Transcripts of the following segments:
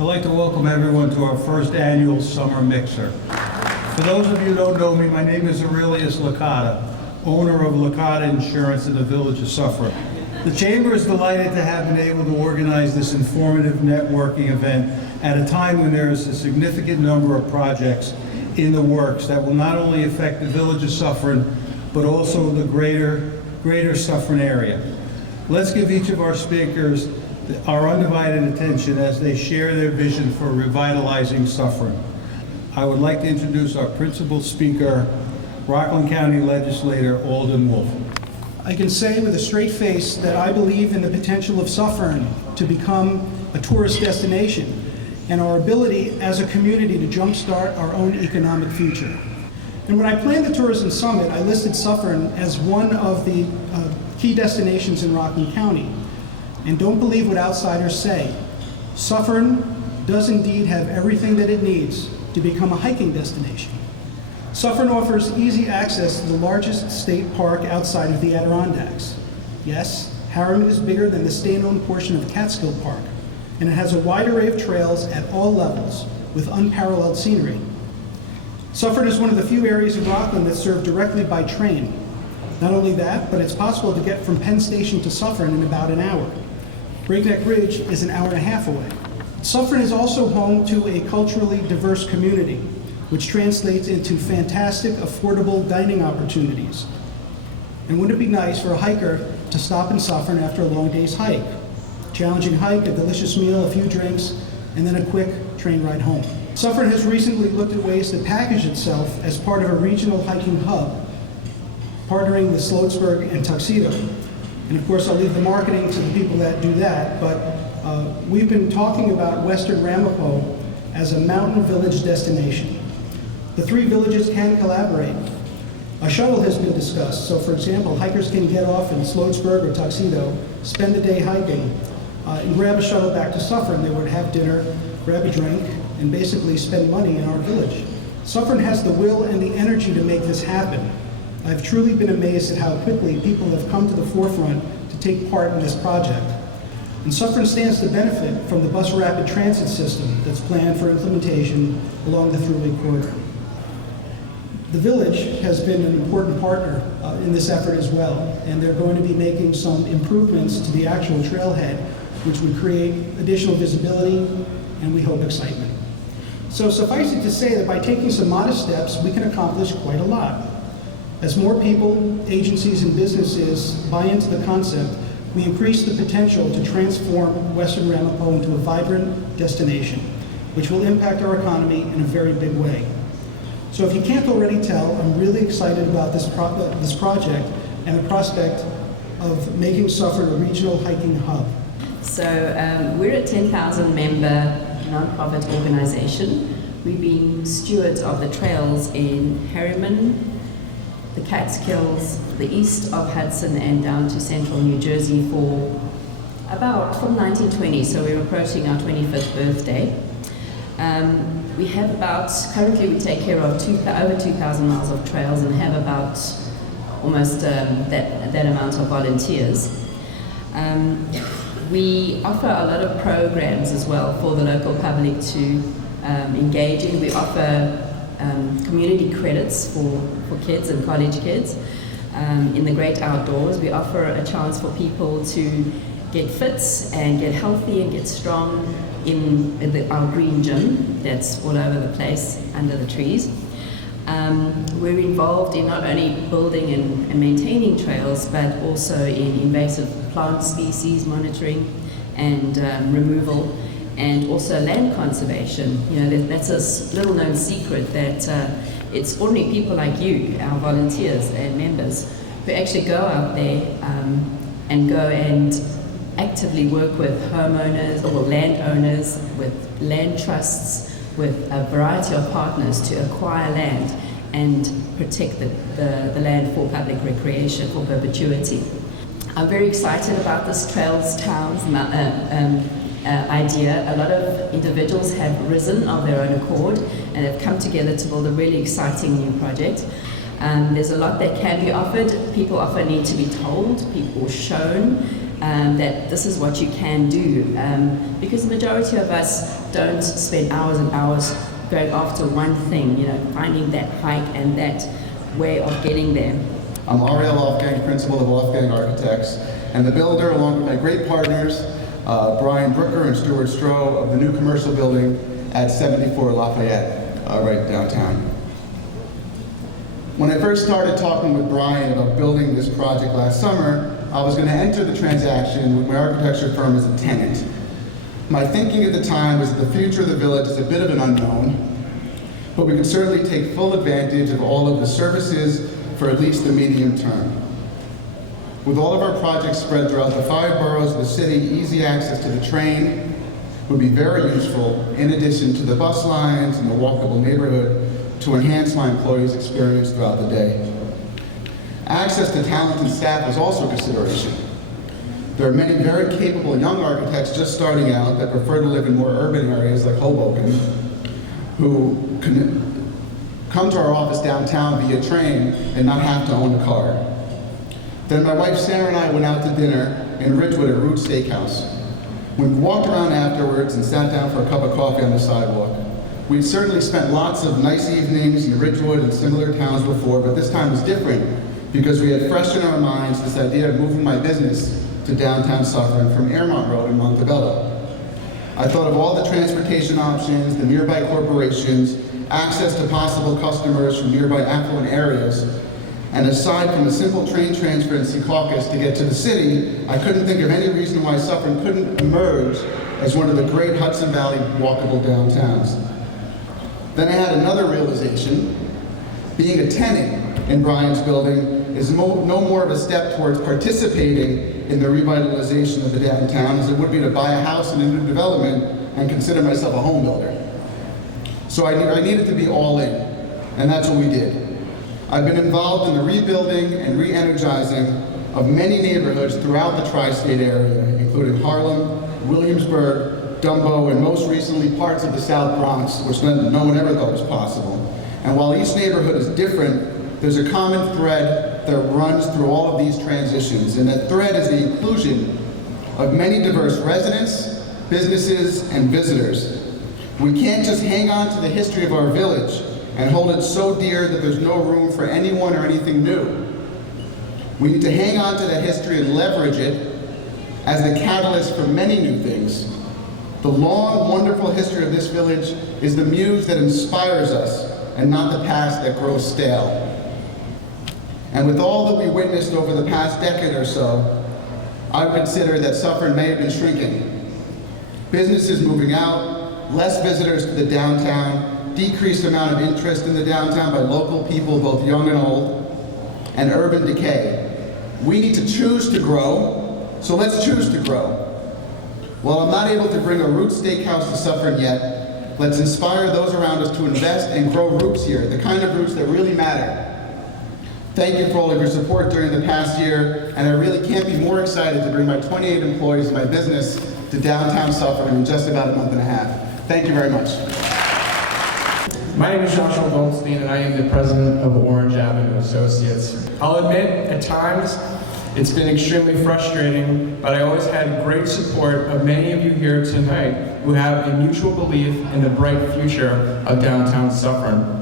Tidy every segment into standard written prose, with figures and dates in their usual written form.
I'd like to welcome everyone to our first annual Summer Mixer. For those of you who don't know me, my name is Ariel Licata, owner of Licata Insurance in the village of Suffern. The Chamber is delighted to have been able to organize this informative networking event at a time when there is a significant number of projects in the works that will not only affect the village of Suffern, but also the greater Suffern area. Let's give each of our speakers our undivided attention as they share their vision for revitalizing Suffern. I would like to introduce our principal speaker, Rockland County Legislator Alden Wolfe. I can say with a straight face that I believe in the potential of Suffern to become a tourist destination and our ability as a community to jumpstart our own economic future. And when I planned the Tourism Summit, I listed Suffern as one of the key destinations in Rockland County. And don't believe what outsiders say. Suffern does indeed have everything that it needs to become a hiking destination. Suffern offers easy access to the largest state park outside of the Adirondacks. Yes, Harriman is bigger than the state-owned portion of Catskill Park, and it has a wide array of trails at all levels with unparalleled scenery. Suffern is one of the few areas of Rockland that serve directly by train. Not only that, but it's possible to get from Penn Station to Suffern in about an hour. Breakneck Ridge is an hour and a half away. Suffern is also home to a culturally diverse community, which translates into fantastic, affordable dining opportunities. And wouldn't it be nice for a hiker to stop in Suffern after a long day's hike? Challenging hike, a delicious meal, a few drinks, and then a quick train ride home. Suffern has recently looked at ways to package itself as part of a regional hiking hub, partnering with Sloatsburg and Tuxedo. And of course, I'll leave the marketing to the people that do that, but we've been talking about Western Ramapo as a mountain village destination. The three villages can collaborate. A shuttle has been discussed, so for example, hikers can get off in Sloatsburg or Tuxedo, spend the day hiking, and grab a shuttle back to Suffern. They would have dinner, grab a drink, and basically spend money in our village. Suffern has the will and the energy to make this happen. I've truly been amazed at how quickly people have come to the forefront to take part in this project. And Suffern stands to benefit from the bus rapid transit system that's planned for implementation along the Thruway corridor. The village has been an important partner in this effort as well, and they're going to be making some improvements to the actual trailhead, which would create additional visibility and we hope excitement. So suffice it to say that by taking some modest steps, we can accomplish quite a lot. As more people, agencies, and businesses buy into the concept, we increase the potential to transform Western Ramapo into a vibrant destination, which will impact our economy in a very big way. So if you can't already tell, I'm really excited about this project and the prospect of making Suffern a regional hiking hub. So we're a 10,000 member nonprofit organization. We've been stewards of the trails in Harriman, the Catskills, the east of Hudson and down to central New Jersey from 1920, so we're approaching our 25th birthday. We have currently we take care of over 2,000 miles of trails and have about almost that amount of volunteers. We offer a lot of programs as well for the local public to engage in. We offer community credits for kids and college kids in the great outdoors. We offer a chance for people to get fit and get healthy and get strong in our green gym that's all over the place under the trees. We're involved in not only building and maintaining trails, but also in invasive plant species monitoring and removal, and also land conservation. You know, that's a little known secret that it's ordinary people like you, our volunteers and members, who actually go out there and go and actively work with homeowners or landowners, with land trusts, with a variety of partners to acquire land and protect the land for public recreation for perpetuity. I'm very excited about this Trails Towns idea. A lot of individuals have risen of their own accord and have come together to build a really exciting new project. There's a lot that can be offered. People often need to be told, people shown, that this is what you can do. Because the majority of us don't spend hours and hours going after one thing, you know, finding that hike and that way of getting there. I'm Ariel, Aufgang, principal of Aufgang Architects, and the builder, along with my great partners, Brian Brooker and Stuart Stroh, of the new commercial building at 74 Lafayette, right downtown. When I first started talking with Brian about building this project last summer, I was going to enter the transaction with my architecture firm as a tenant. My thinking at the time was that the future of the village is a bit of an unknown, but we could certainly take full advantage of all of the services for at least the medium term. With all of our projects spread throughout the 5 boroughs of the city, easy access to the train would be very useful, in addition to the bus lines and the walkable neighborhood, to enhance my employees' experience throughout the day. Access to talented staff was also a consideration. There are many very capable young architects just starting out that prefer to live in more urban areas like Hoboken, who can come to our office downtown via train and not have to own a car. Then my wife Sarah and I went out to dinner in Ridgewood at Root Steakhouse. We walked around afterwards and sat down for a cup of coffee on the sidewalk. We'd certainly spent lots of nice evenings in Ridgewood and similar towns before, but this time was different because we had fresh in our minds this idea of moving my business to downtown Suffern from Airmont Road in Montebello. I thought of all the transportation options, the nearby corporations, access to possible customers from nearby affluent areas, and aside from a simple train transfer in Secaucus to get to the city, I couldn't think of any reason why Suffern couldn't emerge as one of the great Hudson Valley walkable downtowns. Then I had another realization. Being a tenant in Brian's building is no more of a step towards participating in the revitalization of the downtown as it would be to buy a house in a new development and consider myself a home builder. So I needed to be all in, and that's what we did. I've been involved in the rebuilding and re-energizing of many neighborhoods throughout the tri-state area, including Harlem, Williamsburg, Dumbo, and most recently parts of the South Bronx, which no one ever thought was possible. And while each neighborhood is different, there's a common thread that runs through all of these transitions, and that thread is the inclusion of many diverse residents, businesses, and visitors. We can't just hang on to the history of our village and hold it so dear that there's no room for anyone or anything new. We need to hang on to that history and leverage it as the catalyst for many new things. The long, wonderful history of this village is the muse that inspires us and not the past that grows stale. And with all that we witnessed over the past decade or so, I would consider that Suffern may have been shrinking. Businesses moving out, less visitors to the downtown, decreased amount of interest in the downtown by local people, both young and old, and urban decay. We need to choose to grow, so let's choose to grow. While I'm not able to bring a Root Steakhouse to Suffern yet, let's inspire those around us to invest and grow roots here, the kind of roots that really matter. Thank you for all of your support during the past year, and I really can't be more excited to bring my 28 employees of my business to downtown Suffern in just about a month and a half. Thank you very much. My name is Joshua Goldstein, and I am the president of Orange Avenue Associates. I'll admit, at times, it's been extremely frustrating, but I always had great support of many of you here tonight who have a mutual belief in the bright future of downtown Suffern.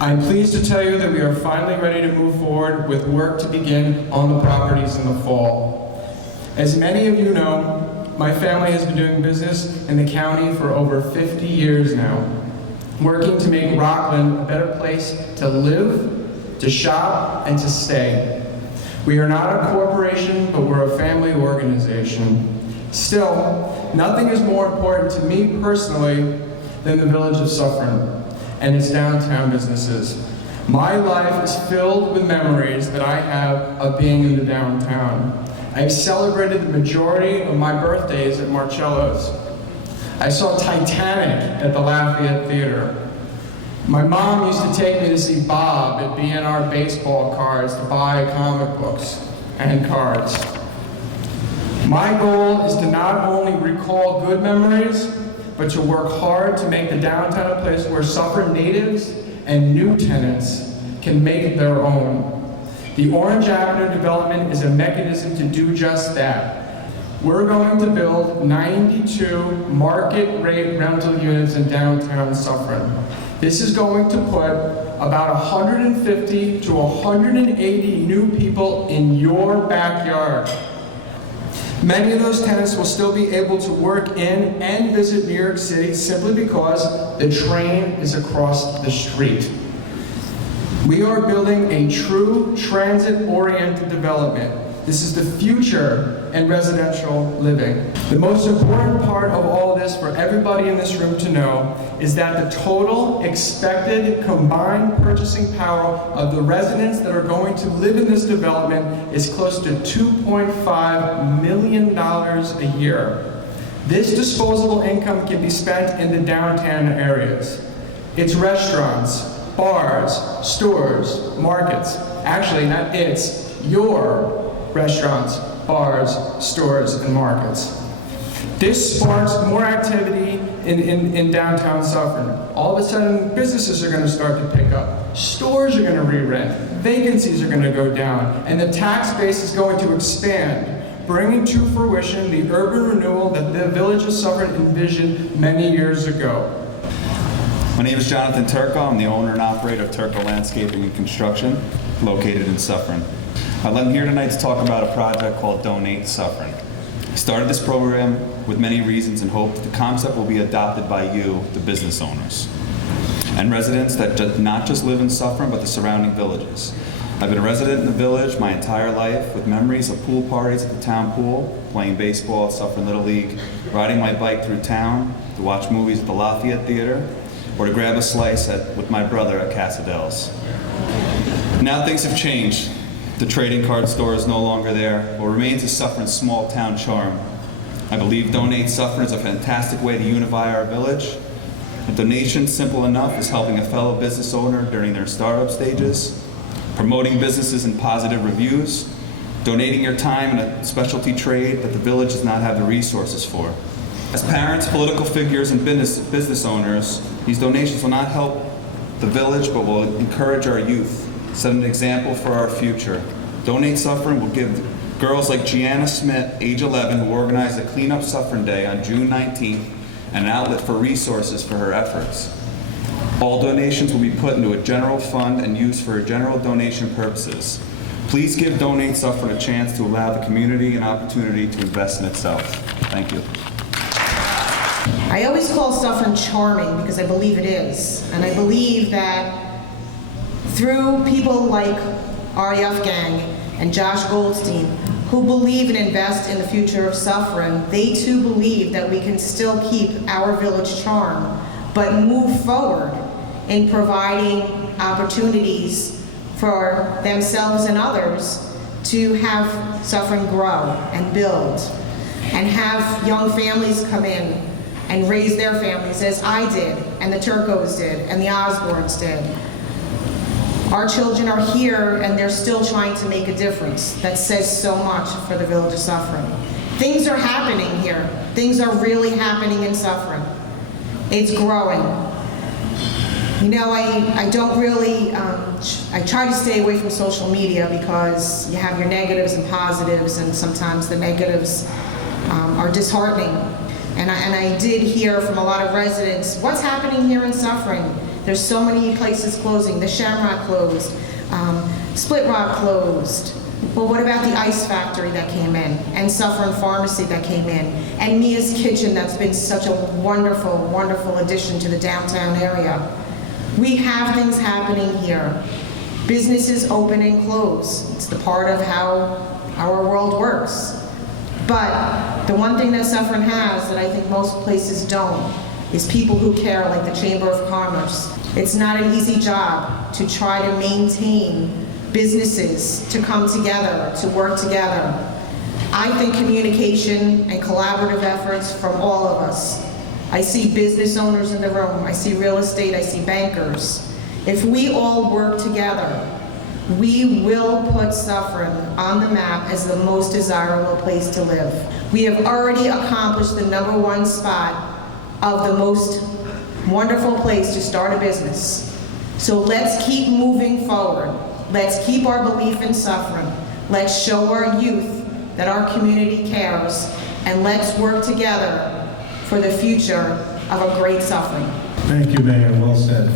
I'm pleased to tell you that we are finally ready to move forward with work to begin on the properties in the fall. As many of you know, my family has been doing business in the county for over 50 years now, working to make Rockland a better place to live, to shop, and to stay. We are not a corporation, but we're a family organization. Still, nothing is more important to me personally than the village of Suffern and its downtown businesses. My life is filled with memories that I have of being in the downtown. I've celebrated the majority of my birthdays at Marcello's. I saw Titanic at the Lafayette Theater. My mom used to take me to see Bob at B&R baseball cards to buy comic books and cards. My goal is to not only recall good memories, but to work hard to make the downtown a place where Suffern natives and new tenants can make their own. The Orange Avenue development is a mechanism to do just that. We're going to build 92 market rate rental units in downtown Suffern. This is going to put about 150 to 180 new people in your backyard. Many of those tenants will still be able to work in and visit New York City simply because the train is across the street. We are building a true transit-oriented development. This is the future in residential living. The most important part of all this for everybody in this room to know is that the total expected combined purchasing power of the residents that are going to live in this development is close to $2.5 million a year. This disposable income can be spent in the downtown areas. It's restaurants, bars, stores, markets. Actually, not it's, your restaurants, bars, stores, and markets. This sparks more activity in downtown Suffern. All of a sudden, businesses are going to start to pick up. Stores are going to re-rent. Vacancies are going to go down. And the tax base is going to expand, bringing to fruition the urban renewal that the village of Suffern envisioned many years ago. My name is Jonathon Turco. I'm the owner and operator of Turco Landscaping and Construction, located in Suffern. I'm here tonight to talk about a project called Donate Suffern. I started this program with many reasons and hope that the concept will be adopted by you, the business owners, and residents that not just live in Suffern, but the surrounding villages. I've been a resident in the village my entire life, with memories of pool parties at the town pool, playing baseball at Suffern Little League, riding my bike through town to watch movies at the Lafayette Theater, or to grab a slice with my brother at Casadel's. Now things have changed. The trading card store is no longer there. What remains is Suffern's small town charm. I believe Donate Suffern is a fantastic way to unify our village. A donation, simple enough, is helping a fellow business owner during their startup stages, promoting businesses and positive reviews, donating your time in a specialty trade that the village does not have the resources for. As parents, political figures, and business owners, these donations will not help the village, but will encourage our youth, set an example for our future. Donate Suffern will give girls like Gianna Smith, age 11, who organized a Clean Up Suffern Day on June 19th, an outlet for resources for her efforts. All donations will be put into a general fund and used for general donation purposes. Please give Donate Suffern a chance to allow the community an opportunity to invest in itself. Thank you. I always call Suffern charming because I believe it is. And I believe that through people like Aufgang and Josh Goldstein, who believe and invest in the future of Suffern, they too believe that we can still keep our village charm, but move forward in providing opportunities for themselves and others to have Suffern grow and build, and have young families come in and raise their families as I did, and the Turcos did, and the Osborns did. Our children are here and they're still trying to make a difference. That says so much for the village of Suffern. Things are happening here. Things are really happening in Suffern. It's growing. You know, I don't really, I try to stay away from social media because you have your negatives and positives, and sometimes the negatives are disheartening. And I did hear from a lot of residents, what's happening here in Suffern? There's so many places closing. The Shamrock closed, Split Rock closed. Well, what about the ice factory that came in, and Suffern Pharmacy that came in, and Mia's Kitchen that's been such a wonderful, wonderful addition to the downtown area? We have things happening here. Businesses open and close. It's the part of how our world works. But the one thing that Suffern has that I think most places don't is people who care, like the Chamber of Commerce. It's not an easy job to try to maintain businesses to come together, to work together. I think communication and collaborative efforts from all of us. I see business owners in the room, I see real estate, I see bankers. If we all work together, we will put Suffern on the map as the most desirable place to live. We have already accomplished the #1 spot of the most wonderful place to start a business. So let's keep moving forward. Let's keep our belief in Suffern. Let's show our youth that our community cares, and let's work together for the future of a great Suffern. Thank you, Mayor. Well said.